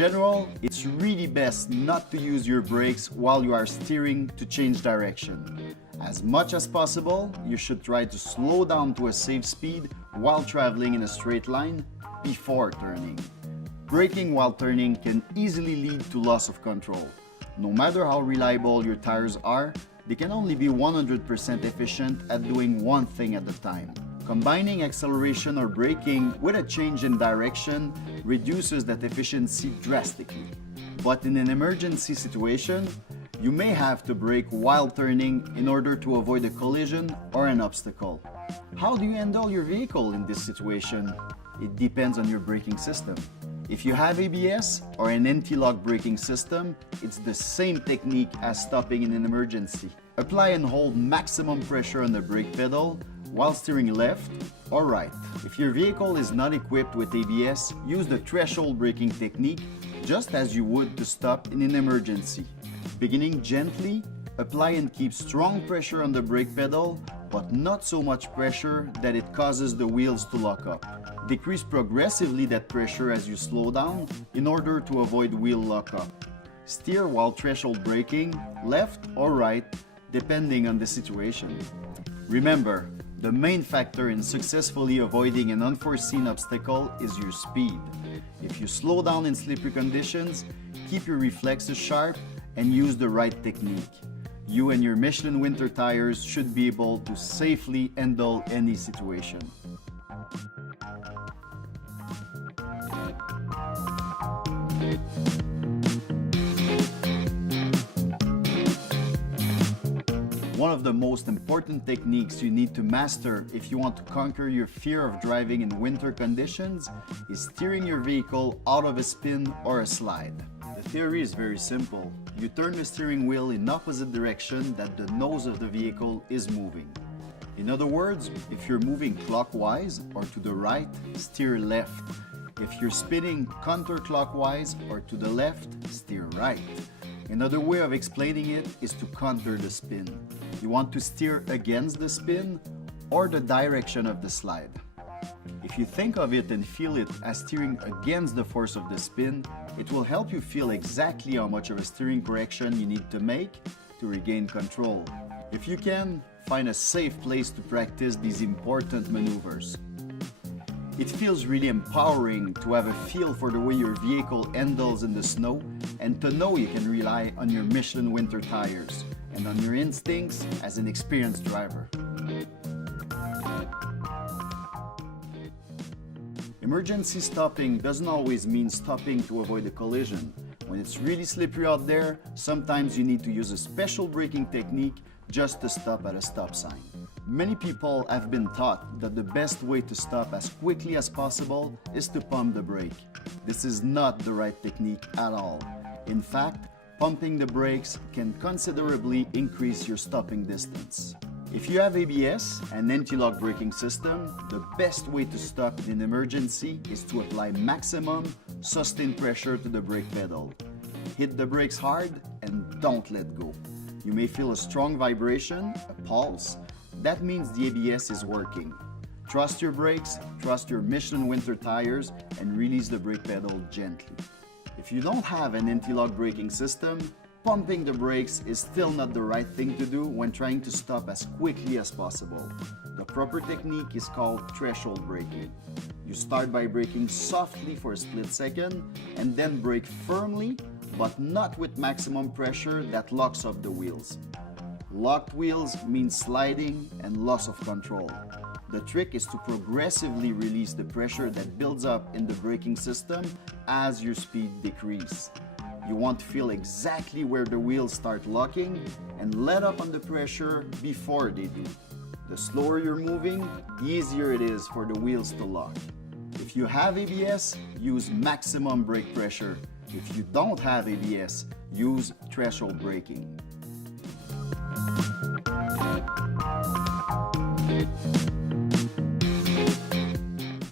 general, it's really best not to use your brakes while you are steering to change direction. As much as possible, you should try to slow down to a safe speed while traveling in a straight line before turning. Braking while turning can easily lead to loss of control. No matter how reliable your tires are, they can only be 100% efficient at doing one thing at a time. Combining acceleration or braking with a change in direction reduces that efficiency drastically. But in an emergency situation, you may have to brake while turning in order to avoid a collision or an obstacle. How do you handle your vehicle in this situation? It depends on your braking system. If you have ABS or an anti-lock braking system, it's the same technique as stopping in an emergency. Apply and hold maximum pressure on the brake pedal while steering left or right. If your vehicle is not equipped with ABS, use the threshold braking technique just as you would to stop in an emergency. Beginning gently, apply and keep strong pressure on the brake pedal, but not so much pressure that it causes the wheels to lock up. Decrease progressively that pressure as you slow down in order to avoid wheel lockup. Steer while threshold braking, left or right, depending on the situation. Remember, the main factor in successfully avoiding an unforeseen obstacle is your speed. If you slow down in slippery conditions, keep your reflexes sharp and use the right technique. You and your Michelin winter tires should be able to safely handle any situation. One of the most important techniques you need to master if you want to conquer your fear of driving in winter conditions is steering your vehicle out of a spin or a slide. The theory is very simple. You turn the steering wheel in opposite direction that the nose of the vehicle is moving. In other words, if you're moving clockwise or to the right, steer left. If you're spinning counterclockwise or to the left, steer right. Another way of explaining it is to counter the spin. You want to steer against the spin or the direction of the slide. If you think of it and feel it as steering against the force of the spin, it will help you feel exactly how much of a steering correction you need to make to regain control. If you can, find a safe place to practice these important maneuvers. It feels really empowering to have a feel for the way your vehicle handles in the snow and to know you can rely on your Michelin winter tires and on your instincts as an experienced driver. Emergency stopping doesn't always mean stopping to avoid a collision. When it's really slippery out there, sometimes you need to use a special braking technique just to stop at a stop sign. Many people have been taught that the best way to stop as quickly as possible is to pump the brake. This is not the right technique at all. In fact, pumping the brakes can considerably increase your stopping distance. If you have ABS, an anti-lock braking system, the best way to stop in an emergency is to apply maximum sustained pressure to the brake pedal. Hit the brakes hard and don't let go. You may feel a strong vibration, a pulse. That means the ABS is working. Trust your brakes, trust your Michelin winter tires, and release the brake pedal gently. If you don't have an anti-lock braking system, pumping the brakes is still not the right thing to do when trying to stop as quickly as possible. The proper technique is called threshold braking. You start by braking softly for a split second and then brake firmly, but not with maximum pressure that locks up the wheels. Locked wheels mean sliding and loss of control. The trick is to progressively release the pressure that builds up in the braking system as your speed decreases. You want to feel exactly where the wheels start locking and let up on the pressure before they do. The slower you're moving, the easier it is for the wheels to lock. If you have ABS, use maximum brake pressure. If you don't have ABS, use threshold braking.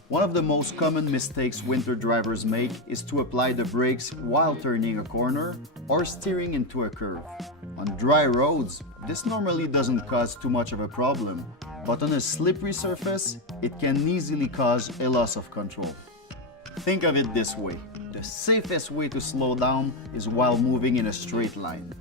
One of the most common mistakes winter drivers make is to apply the brakes while turning a corner or steering into a curve. On dry roads, this normally doesn't cause too much of a problem, but on a slippery surface, it can easily cause a loss of control. Think of it this way. the safest way to slow down is while moving in a straight line.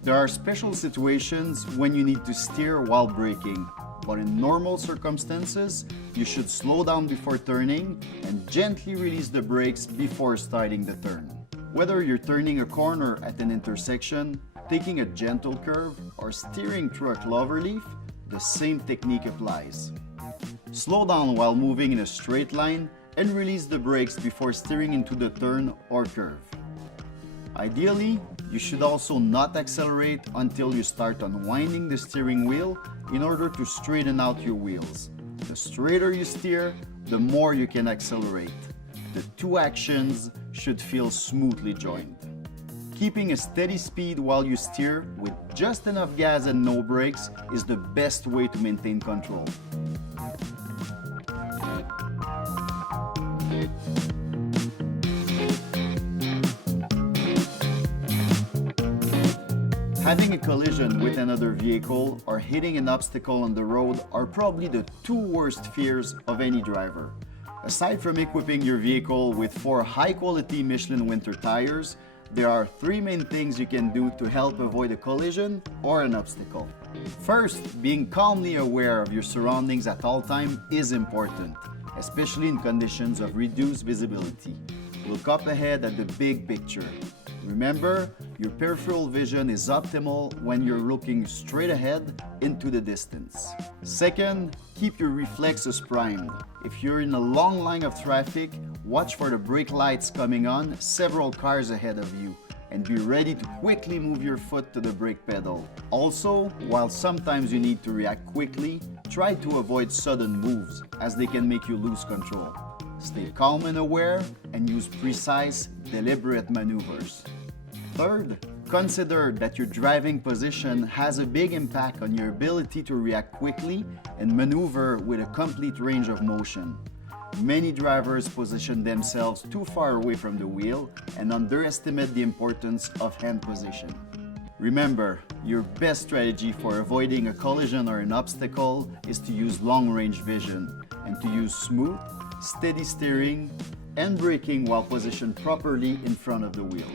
There are special situations when you need to steer while braking, but in normal circumstances, you should slow down before turning and gently release the brakes before starting the turn. Whether you're turning a corner at an intersection, taking a gentle curve, or steering through a cloverleaf, the same technique applies. Slow down while moving in a straight line and release the brakes before steering into the turn or curve. Ideally, you should also not accelerate until you start unwinding the steering wheel in order to straighten out your wheels. The straighter you steer, the more you can accelerate. The two actions should feel smoothly joined. Keeping a steady speed while you steer with just enough gas and no brakes is the best way to maintain control. Having a collision with another vehicle or hitting an obstacle on the road are probably the two worst fears of any driver. Aside from equipping your vehicle with 4 high-quality Michelin winter tires, there are 3 main things you can do to help avoid a collision or an obstacle. First, being calmly aware of your surroundings at all times is important, especially in conditions of reduced visibility. Look up ahead at the big picture. Remember, your peripheral vision is optimal when you're looking straight ahead into the distance. Second, keep your reflexes primed. If you're in a long line of traffic, watch for the brake lights coming on several cars ahead of you and be ready to quickly move your foot to the brake pedal. Also, while sometimes you need to react quickly, try to avoid sudden moves as they can make you lose control. Stay calm and aware and use precise, deliberate maneuvers. Third, consider that your driving position has a big impact on your ability to react quickly and maneuver with a complete range of motion. Many drivers position themselves too far away from the wheel and underestimate the importance of hand position. Remember, your best strategy for avoiding a collision or an obstacle is to use long-range vision and to use smooth, steady steering and braking while positioned properly in front of the wheel.